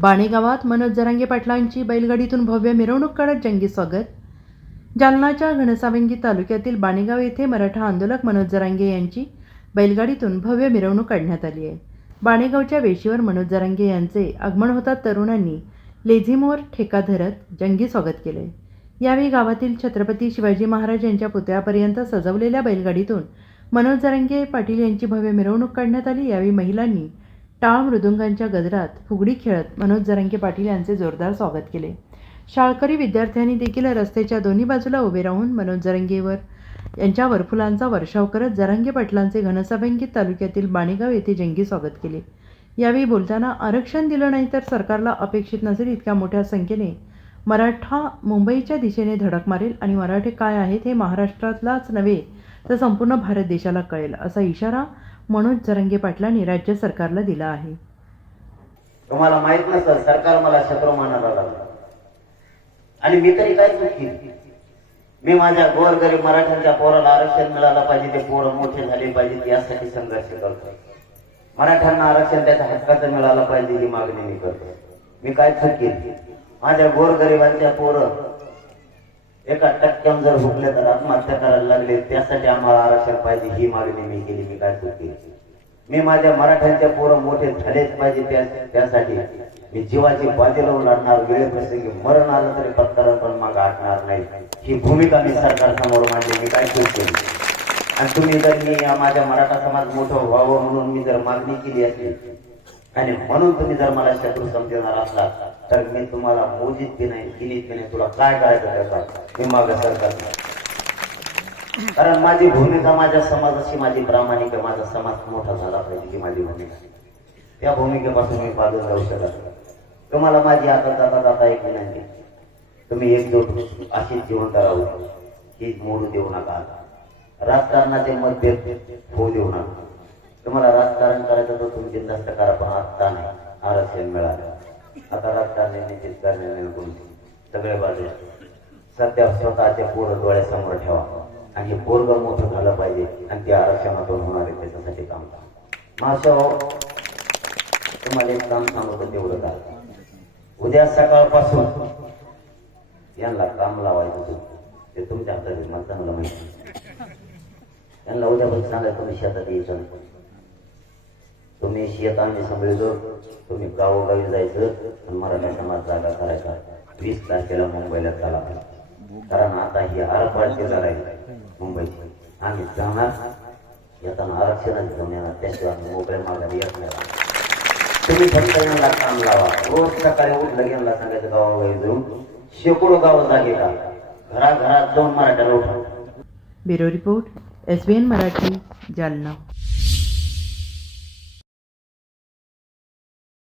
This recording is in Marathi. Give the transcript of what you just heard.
बाणेगावात मनोज जरांगे पाटलांची बैलगाडीतून भव्य मिरवणूक काढत जंगी स्वागत. जालनाच्या घनसावंगी तालुक्यातील बाणेगाव येथे मराठा आंदोलक मनोज जरांगे यांची बैलगाडीतून भव्य मिरवणूक काढण्यात आली आहे. बाणेगावच्या वेशीवर मनोज जरांगे यांचे आगमन होतात तरुणांनी लेझीमोर ठेका धरत जंगी स्वागत केले. यावेळी गावातील छत्रपती शिवाजी महाराज यांच्या पुतळ्यापर्यंत सजवलेल्या बैलगाडीतून मनोज जरांगे पाटील यांची भव्य मिरवणूक काढण्यात आली. यावेळी महिलांनी टाळ मृदुंगांच्या गजरात फुगडी खेळत मनोज जरांगे पाटील यांचे जोरदार स्वागत केले. शाळकरी विद्यार्थ्यांनी देखील रस्त्याच्या दोन्ही बाजूला उभे राहून मनोज जरंगेवर यांच्यावर फुलांचा वर्षाव करत जरांगे पाटलांचे घनसावंगी तालुक्यातील बाणेगाव येथे जंगी स्वागत केले. यावेळी बोलताना आरक्षण दिलं नाही तर सरकारला अपेक्षित नसेल इतक्या मोठ्या संख्येने मराठा मुंबईच्या दिशेने धडक मारेल आणि मराठे काय आहेत हे महाराष्ट्रातलाच नव्हे तर संपूर्ण भारत देशाला कळेल असा इशारा मनोज जरंगे पाटलांनी राज्य सरकारला दिला आहे. तुम्हाला माहीत नसतं सरकार मला शत्रू मानायला लागलं आणि मी तरी काय चुकी मी माझ्या गोरगरीब मराठ्यांच्या पोराला आरक्षण मिळालं पाहिजे ते पोरं मोठे झाले पाहिजे यासाठी संघर्ष करतो. मराठ्यांना आरक्षण त्याच्या हक्काचं मिळालं पाहिजे ही मागणी मी करतो. मी काय चुकी माझ्या गोरगरिबांच्या पोरं एका टक्क्यावर जर भुकले तर आत्महत्या करायला लागले त्यासाठी आम्हाला आरक्षण पाहिजे. ही मागणी मी केली मी काय चुकी मी माझ्या मराठ्यांच्या पोरं मोठे झालेच पाहिजे त्यासाठी. मी जीवाची बाजी लावून लढणार वेळेप्रसंगी मरण आलं तरी पत्करण पण मग आटणार नाही. ही भूमिका मी सरकार समोर मांडली मी काय चूक केली? आणि तुम्ही जर मी माझ्या मराठा समाज मोठं व्हावं म्हणून मी जर मागणी केली असली आणि म्हणून तुम्ही जर मला शत्रू समजणार असला तर मी तुम्हाला मोजीत की नाही किनीत की नाही तुला काय करायचं त्याचा मी माग सरकार कारण माझी भूमिका माझ्या समाजाशी माझी प्रामाणिक माझा समाज मोठा झाला पाहिजे ही माझी भूमिका. त्या भूमिकेपासून मी बाजूला जाऊ शकत तुम्हाला माझी आता जाता जाता एक विनंती. तुम्ही एकजूट अशीच जिवंत राहू ही मोडू देऊ नका. राजकारणाचे मतभेद होऊ देऊ नका. तुम्हाला राजकारण करायचं तर तुमची बिनधास्त करा पण आता नाही. आरक्षण मिळालं. आता राजकारण निश्चित करणे नको सगळे बाजू सध्या स्वतःचे पोरं डोळ्यासमोर ठेवा. आणि हे पोरग मोठं झालं पाहिजे आणि ते आरक्षणातून होणार आहे त्याच्यासाठी काम करा. माशा तुम्हाला एक काम सांगतो तेवढं का उद्या सकाळपासून यांना काम लावायचं तुम्ही. ते तुमच्या हातात मला चांगलं माहिती. यांना उद्यापासून सांगायचं तुम्ही शेतात यायचं नाही. तुम्ही शेत आम्ही सांभाळतो. तुम्ही गावोगावी जायचं आणि मराठा समाज जागा करायचा. वीस तारखेला मुंबईला चला. कारण आता ही आरपारची लढाई मुंबईची. आम्ही जाणार. येताना आरक्षणच घेऊन येणार. त्याशिवाय मोकळ्या मागायला येत नाही. तुम्ही फक्त यांना काम लावा. रोज सकाळी उठलं यांना सांगायचं गावोगावी जाऊन. शेकडो गाव जागे का? घराघरात जाऊन मराठ्याला उठा. Bureau report S B N Marathi Jalna.